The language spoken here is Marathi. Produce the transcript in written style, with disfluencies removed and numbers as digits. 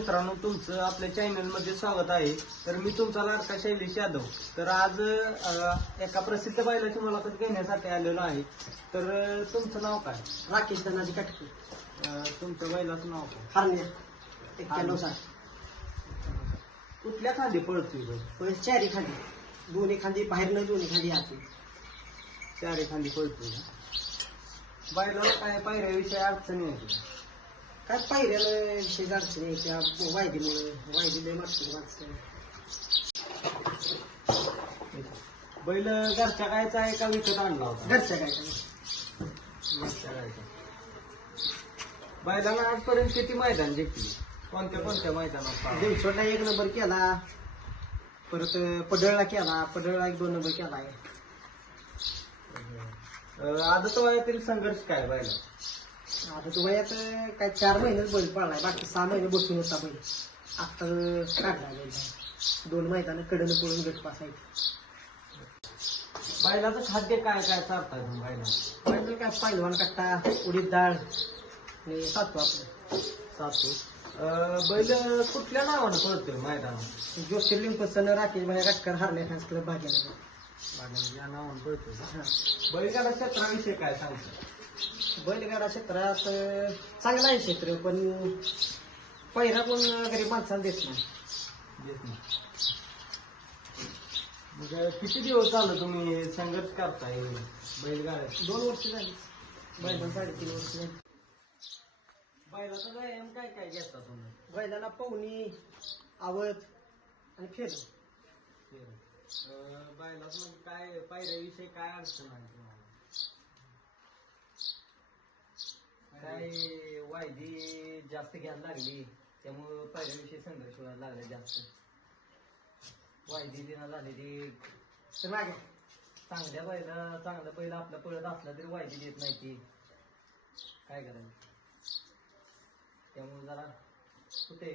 मित्रांनो, तुमचं आपल्या चॅनलमध्ये स्वागत आहे. तर मी तुमचा लाडका शैलेश यादव. तर आज एका प्रसिद्ध बैलाची मुलाखत घेण्यासाठी आलेलो आहे. तर तुमचं नाव काय? राकेश धनाजी काटके. तुमच्या बैलाचं नाव काय? हरण्या 91. कुठल्या खांदी पळतोय बैल? पण चारी खांदी, दोन्ही खांदी बाहेरनं, दोन्ही खांदी आतून. चारी खांदी पळतोय का? बैलाला काय पायऱ्याविषयी अडचणी आहे का? काय पायऱ्याला विशेष अडचणी आहे त्या वायदीमुळे. वायदी लय मागतो माणसं. बैल घरच्या गायचा आहे का विकत आणला होता? घरच्या काय घरच्या गायचा. बैलाला आजपर्यंत किती मैदान जिंकली? कोणत्या कोणत्या मैदानात? दिवसोडला 1 नंबर केला, परत पडळला केला, पडळला 1-2 नंबर केलाय. आदत वयातील संघर्ष काय बैला? आता तो वयात काय 4 महिनेच बैल पाळलाय, बाकी 6 महिने बसून होता बैल. आता काढला बैल. 2 मैदान कडनं पळून गट पासायचं. बैलाचं खाद्य काय काय चालतात बैला? बैल काय पहिलवान कट्टा, उडीद डाळ आणि सातू आपलं. सासू. बैल कुठल्या नावानं पळतोय मैदानात? ज्योतिर्लिंग पसंत राकेश भाई काटकर हरण्या फॅन्स क्लब भाग्यनगर. या नावानं पळतोय. बैलगाडा क्षेत्राविषयी काय सांगतो? बैलगाडा क्षेत्रात चांगला आहे क्षेत्र, पण पहिला कोण गरीब माणसाला देत नाही. देत नाही. मग किती दिवस झालं तुम्ही हे संघर्ष करताय बैलगाड्यात? 2 वर्ष झाली. बैलाला 3.5 वर्ष झाली. बैलाचा व्यायाम काय काय घेता तुम्ही? बैलाला पवनी, आवत आणि फेर. बैलात मग काय पायऱ्याविषयी काय अडचण आहे तुम्हाला? काय वायदी जास्त घ्यायला लागली, त्यामुळं पायऱ्याविषयी संघर्ष व्हायला लागला जास्त. वायदी देणं झालेली तर मागे चांगल्या पहिला आपला पळत असला तरी वायदी देत नाही ती. काय करायचं? त्यामुळे जरा कुठे